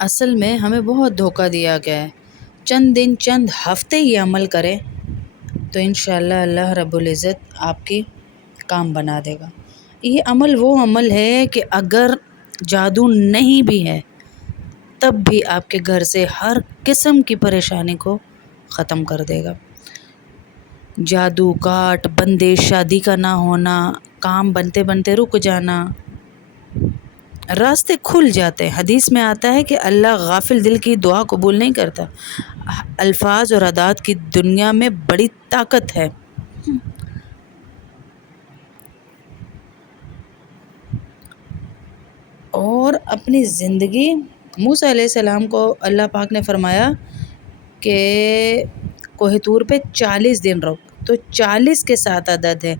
اصل میں ہمیں بہت دھوکہ دیا گیا ہے. چند دن چند ہفتے یہ عمل کریں تو انشاءاللہ اللہ رب العزت آپ کی کام بنا دے گا. یہ عمل وہ عمل ہے کہ اگر جادو نہیں بھی ہے تب بھی آپ کے گھر سے ہر قسم کی پریشانی کو ختم کر دے گا. جادو کاٹ بندش، شادی کا نہ ہونا، کام بنتے بنتے رک جانا، راستے کھل جاتے ہیں. حدیث میں آتا ہے کہ اللہ غافل دل کی دعا قبول نہیں کرتا. الفاظ اور اعداد کی دنیا میں بڑی طاقت ہے. اور اپنی زندگی موسیٰ علیہ السلام کو اللہ پاک نے فرمایا کہ کوہ طور پہ 40 دن رہو، تو 40 کے ساتھ عدد ہے.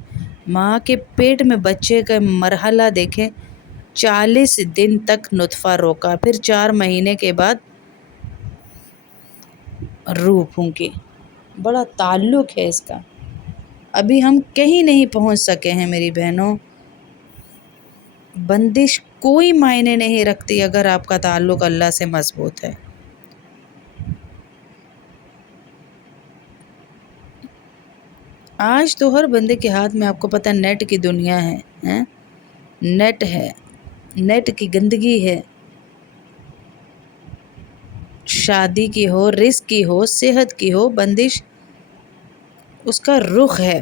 ماں کے پیٹ میں بچے کا مرحلہ دیکھیں، 40 دن تک نطفہ روکا، پھر 4 مہینے کے بعد روح پھونکی. بڑا تعلق ہے اس کا. ابھی ہم کہیں نہیں پہنچ سکے ہیں میری بہنوں. بندش کوئی معنی نہیں رکھتی اگر آپ کا تعلق اللہ سے مضبوط ہے. آج تو ہر بندے کے ہاتھ میں آپ کو پتہ نیٹ کی دنیا ہے، نیٹ ہے، نیٹ کی گندگی ہے. شادی کی ہو، رزق کی ہو، صحت کی ہو، بندش اس کا رخ ہے.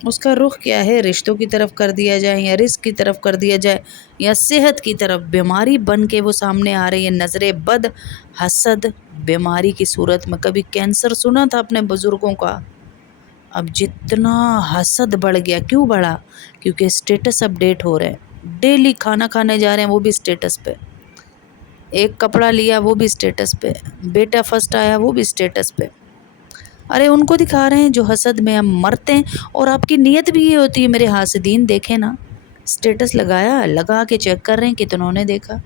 اس کا رخ کیا ہے؟ رشتوں کی طرف کر دیا جائے یا رزق کی طرف کر دیا جائے یا صحت کی طرف. بیماری بن کے وہ سامنے آ رہی ہے. نظر بد، حسد بیماری کی صورت میں. کبھی کینسر سنا تھا اپنے بزرگوں کا؟ اب جتنا حسد بڑھ گیا. کیوں بڑھا؟ کیونکہ اسٹیٹس اپ ڈیٹ ہو رہے ہیں. ڈیلی کھانا کھانے جا رہے ہیں وہ بھی اسٹیٹس پہ، ایک کپڑا لیا وہ بھی اسٹیٹس پہ، بیٹا فرسٹ آیا وہ بھی اسٹیٹس پہ. ارے ان کو دکھا رہے ہیں جو حسد میں ہم مرتے ہیں. اور آپ کی نیت بھی یہ ہوتی ہے، میرے حاسدین دیکھیں نا، اسٹیٹس لگایا، لگا کے چیک کر رہے ہیں کتنوں نے دیکھا،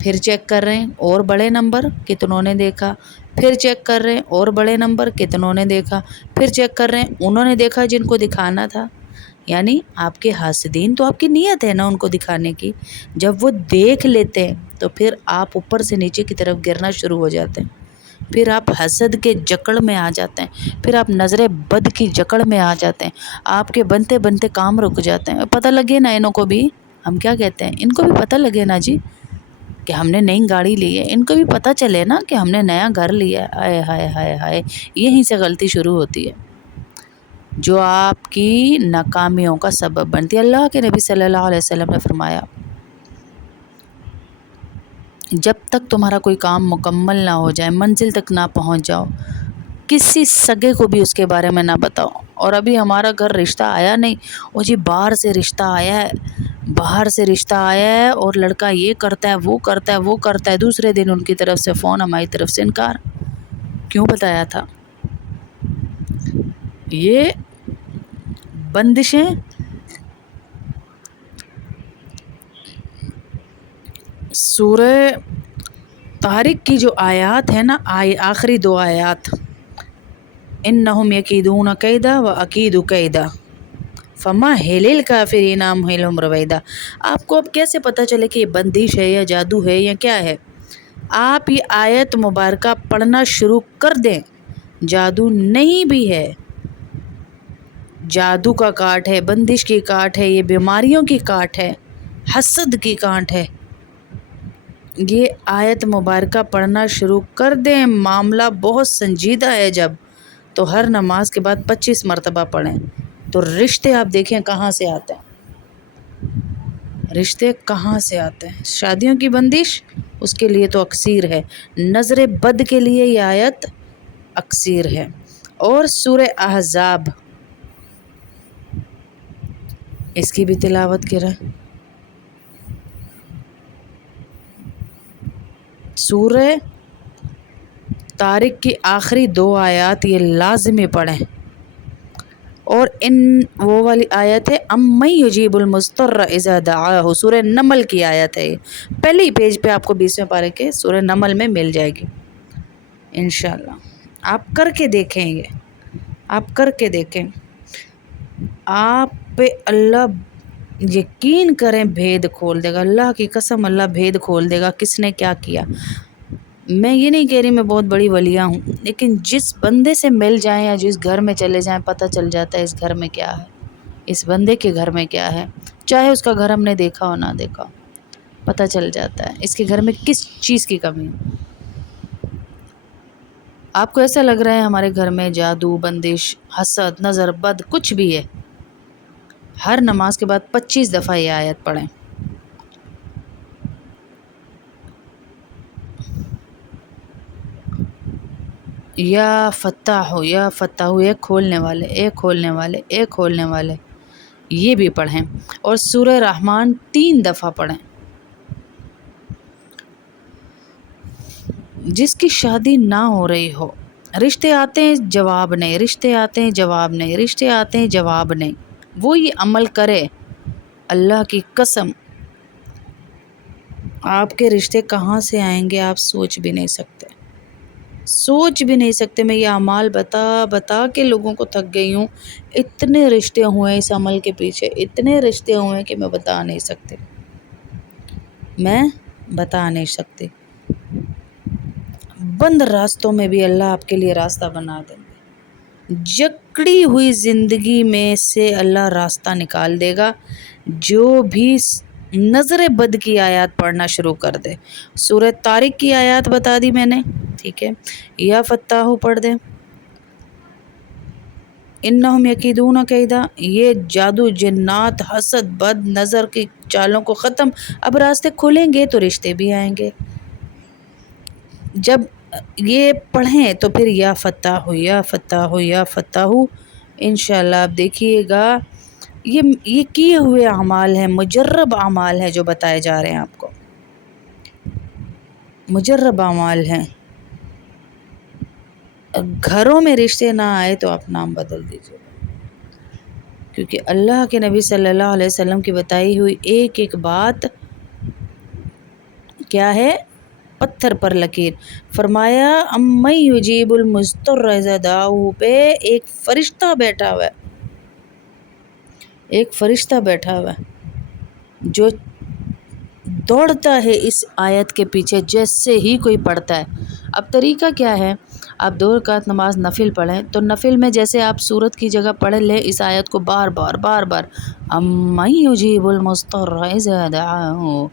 پھر چیک کر رہے ہیں اور بڑے نمبر کتنوں نے دیکھا، پھر چیک کر رہے ہیں اور بڑے نمبر کتنوں نے دیکھا، پھر چیک کر رہے ہیں انہوں نے دیکھا جن کو دکھانا تھا. یعنی آپ کے حاسدین تو آپ کی نیت ہے نا ان کو دکھانے کی. جب وہ دیکھ لیتے ہیں تو پھر آپ اوپر سے نیچے کی طرف گرنا شروع ہو جاتے ہیں. پھر آپ حسد کے جکڑ میں آ جاتے ہیں، پھر آپ نظر بد کی جکڑ میں آ جاتے ہیں. آپ کے بنتے بنتے کام رک جاتے ہیں. پتہ لگے نا انہوں کو بھی، ہم کیا کہتے ہیں، ان کو بھی پتہ لگے نا جی کہ ہم نے نئی گاڑی لی ہے. ان کو بھی پتہ چلے نا کہ ہم نے نیا گھر لیا ہے. ہائے ہائے ہائے ہائے، یہیں سے غلطی شروع ہوتی ہے جو آپ کی ناکامیوں کا سبب بنتی ہے. اللہ کے نبی صلی اللہ علیہ وسلم نے فرمایا جب تک تمہارا کوئی کام مکمل نہ ہو جائے، منزل تک نہ پہنچ جاؤ، کسی سگے کو بھی اس کے بارے میں نہ بتاؤ. اور ابھی ہمارا گھر رشتہ آیا نہیں، وہ جی باہر سے رشتہ آیا ہے، باہر سے رشتہ آیا ہے اور لڑکا یہ کرتا ہے وہ کرتا ہے وہ کرتا ہے. دوسرے دن ان کی طرف سے فون، ہماری طرف سے انکار. کیوں بتایا تھا؟ یہ بندشیں سورہ طارق کی جو آیات ہیں نا، آخری 2 آیات، انہم یکیدون کیدا و اکید کیدا فمہل الکافرین امہلہم رویدا. آپ کو اب کیسے پتہ چلے کہ یہ بندش ہے یا جادو ہے یا کیا ہے؟ آپ یہ آیت مبارکہ پڑھنا شروع کر دیں. جادو نہیں بھی ہے، جادو کا کاٹ ہے، بندش کی کاٹ ہے، یہ بیماریوں کی کاٹ ہے، حسد کی کاٹ ہے. یہ آیت مبارکہ پڑھنا شروع کر دیں. معاملہ بہت سنجیدہ ہے. جب تو ہر نماز کے بعد 25 مرتبہ پڑھیں تو رشتے آپ دیکھیں کہاں سے آتے ہیں. رشتے کہاں سے آتے ہیں؟ شادیوں کی بندش اس کے لیے تو اکسیر ہے. نظر بد کے لیے یہ آیت اکسیر ہے. اور سورہ احزاب اس کی بھی تلاوت کریں. سورہ طارق کی آخری 2 آیات یہ لازمی پڑھیں. اور وہ والی آیت ہے امن یجیب المضطر اذا دعاہ، سورہ نمل کی آیت ہے. پہلے ہی پیج پہ آپ کو 20ویں پارے کے سورہ نمل میں مل جائے گی انشاءاللہ. آپ کر کے دیکھیں، یہ آپ کر کے دیکھیں. آپ پہ اللہ यकीन करें भेद खोल देगा, अल्लाह की कसम अल्लाह भेद खोल देगा किसने क्या किया। मैं ये नहीं कह रही मैं बहुत बड़ी वलिया हूँ, लेकिन जिस बंदे से मिल जाएं या जिस घर में चले जाएं पता चल जाता है इस घर में क्या है, इस बंदे के घर में क्या है। चाहे उसका घर हमने देखा हो ना देखा हो, पता चल जाता है इसके घर में किस चीज़ की कमी है। आपको ऐसा लग रहा है हमारे घर में जादू, बंदिश, हसद, नज़र, बद कुछ भी है, हर नमाज के बाद 25 दफ़ा ये आयत पढ़ें। या फत्ताहु, या फत्ताहु, एक खोलने वाले, एक खोलने वाले, एक खोलने वाले, ये भी पढ़ें। और सूरह रहमान 3 दफ़ा पढ़ें। जिसकी शादी ना हो रही हो, रिश्ते आते हैं जवाब नहीं, रिश्ते आते हैं जवाब नहीं, रिश्ते आते हैं जवाब नहीं, वो ये अमल करे, अल्लाह की कसम आपके रिश्ते कहाँ से आएंगे आप सोच भी नहीं सकते, सोच भी नहीं सकते। मैं ये अमाल बता बता के लोगों को थक गई हूँ। इतने रिश्ते हुए इस अमल के पीछे, इतने रिश्ते हुए कि मैं बता नहीं सकती, मैं बता नहीं सकती। बंद रास्तों में भी अल्लाह आपके लिए रास्ता बना देंगे, जकड़ी हुई ज़िंदगी में से अल्लाह रास्ता निकाल देगा। जो भी नज़र बद की आयत पढ़ना शुरू कर दे, सूरह तारिक की आयत बता दी मैंने, ठीक है, या फत्ताहु पढ़ दे, इन्नहुम यकीदून कैदा, ये जादू, जिन्नात, हसद, बद नज़र की चालों को ख़त्म। अब रास्ते खुलेंगे तो रिश्ते भी आएंगे। जब ये पढ़ें तो फिर या फत्ताहु, या फत्ताहु, या फत्ताहु, इंशाल्लाह आप देखिएगा ये किए हुए अमाल हैं, मुजर्रब अमाल हैं जो बताए जा रहे हैं आपको, मुजर्रब अमाल हैं। घरों में रिश्ते ना आए तो आप नाम बदल दीजिए, क्योंकि अल्लाह के नबी सल्लल्लाहु अलैहि वसल्लम की बताई हुई एक एक बात क्या है, पत्थर पर लकीर। फरमाया अम्मै युजीबुल मुज़्तर्र इज़ा दाऊ पे एक फ़रिश्ता बैठा हुआ है, एक फ़रिश्ता बैठा हुआ है जो दौड़ता है इस आयत के पीछे जैसे ही कोई पढ़ता है। अब तरीका क्या है, आप 2 रकात नमाज नफिल पढ़ें तो नफिल में जैसे आप सूरत की जगह पढ़ लें इस आयत को बार बार अम्मै युजीबुल मुज़्तर्र इज़ा दआहु,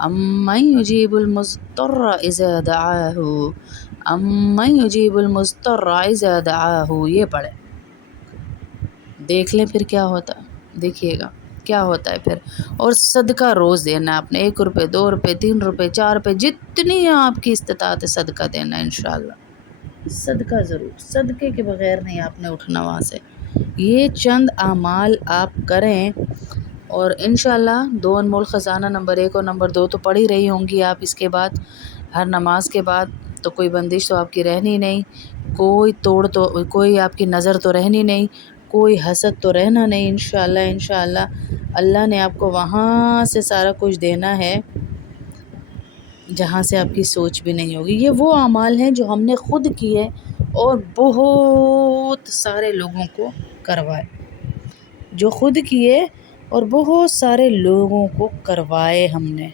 अम्मै युजीबुल मुज़्तर्र इज़ा दआहु, अम्मै युजीबुल मुज़्तर्र इज़ा दआहु, ये पढ़ें। देख लें फिर क्या होता है, देखिएगा क्या होता है फिर। और सदका रोज़ देना है आपने, 1 रुपये, 2 रुपये, 3 रुपये, 4 रुपये, जितनी आपकी इस्तिताअत है सदका देना है इंशाअल्लाह। सदका ज़रूर, सदके के बग़ैर नहीं आपने उठना वहाँ से। ये चंद आमाल आप करें और इंशाअल्लाह 2 अनमोल ख़ज़ाना नंबर 1 और नंबर 2 तो पढ़ ही रही होंगी आप इसके बाद, हर नमाज के बाद, तो कोई बंदिश तो आपकी रहनी नहीं, कोई तोड़ तो, कोई आपकी नज़र तो रहनी नहीं, कोई हसद तो रहना नहीं। इंशाअल्लाह इंशाअल्लाह अल्लाह ने आपको वहाँ से सारा कुछ देना है जहाँ से आपकी सोच भी नहीं होगी। ये वो अमाल हैं जो हमने ख़ुद किए और बहुत सारे लोगों को करवाए, जो ख़ुद किए और बहुत सारे लोगों को करवाए हमने,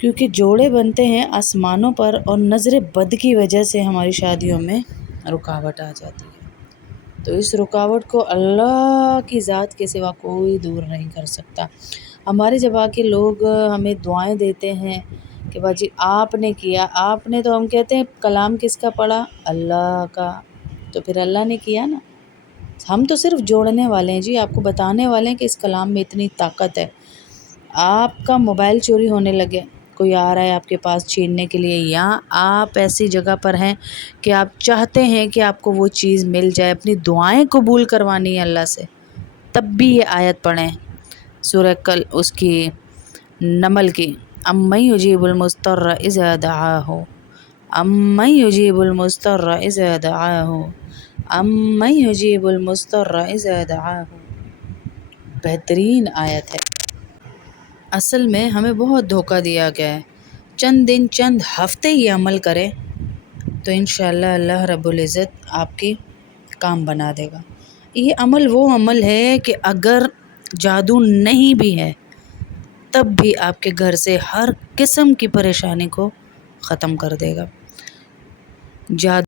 क्योंकि जोड़े बनते हैं आसमानों पर और नज़र बद की वजह से हमारी शादियों में रुकावट आ जाती है। तो इस रुकावट को अल्लाह की ज़ात के सिवा कोई दूर नहीं कर सकता। हमारे जब आके लोग हमें दुआएं देते हैं कि बाजी आपने किया, आपने, तो हम कहते हैं कलाम किसका पढ़ा, अल्लाह का, तो फिर अल्लाह ने किया ना। हम तो सिर्फ जोड़ने वाले हैं जी, आपको बताने वाले हैं कि इस कलाम में इतनी ताकत है। आपका मोबाइल चोरी होने लगे, कोई आ रहा है आपके पास छीनने के लिए, या आप ऐसी जगह पर हैं कि आप चाहते हैं कि आपको वो चीज़ मिल जाए, अपनी दुआएं कबूल करवानी है अल्लाह से, तब भी ये आयत पढ़ें, सूरह कल उसकी नमल की, अम्मै युजीबुल मुज़्तर्र इज़ा दआहु, अम्मै युजीबुल मुज़्तर्र इज़ा दआहु, अम्मै युजीबुल मुज़्तर्र इज़ा दआहु। बेहतरीन आयत है। असल में हमें बहुत धोखा दिया गया है। चंद दिन, चंद हफ्ते ये अमल करें तो इंशाअल्लाह अल्लाह रब्बुल इज़्ज़त आपकी काम बना देगा। یہ عمل وہ عمل ہے کہ اگر جادو نہیں بھی ہے تب بھی آپ کے گھر سے ہر قسم کی پریشانی کو ختم کر دے گا۔ جادو